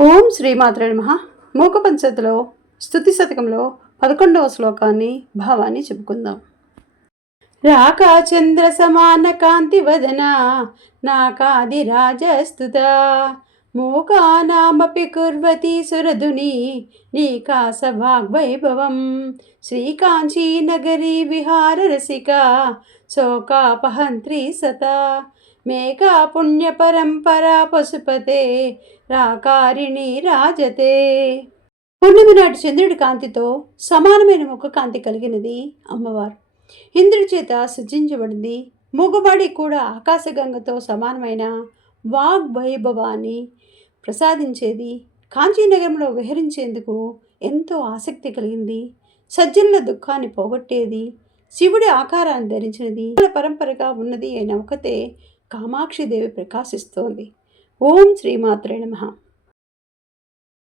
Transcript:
ఓం శ్రీమాత్ర నమ. మూకపంచతిలో స్థుతి శతకంలో పదకొండవ శ్లోకాన్ని భావాన్ని చెప్పుకుందాం. రాక చంద్ర సమాన కాంతి వదన నాకాది రాజస్తుత మూకానామపి కుర్వతి సురధుని నీకాస వాగ్వైభవం శ్రీకాంచీ నగరీ విహార రసిక శోకాపహంత్రి సత. మేకా పుణ్య పరంపరా పశుపతే రాకారిణి రాజతే. పూర్ణిమ నాటి చంద్రుడి కాంతితో సమానమైన ముఖ కాంతి కలిగినది అమ్మవారు. ఇంద్రుడి చేత సృజించబడింది మూగవాడి కూడా ఆకాశగంగతో సమానమైన వాగ్వైభవాన్ని ప్రసాదించేది కాంచీనగరంలో విహరించేందుకు ఎంతో ఆసక్తి కలిగింది సజ్జనుల దుఃఖాన్ని పోగొట్టేది శివుడి ఆకారాన్ని ధరించినది పరంపరగా ఉన్నది అయిన ఒకతే కామాక్షిదేవి ప్రకాశిస్తోంది. ఓం శ్రీమాత్రే నమ.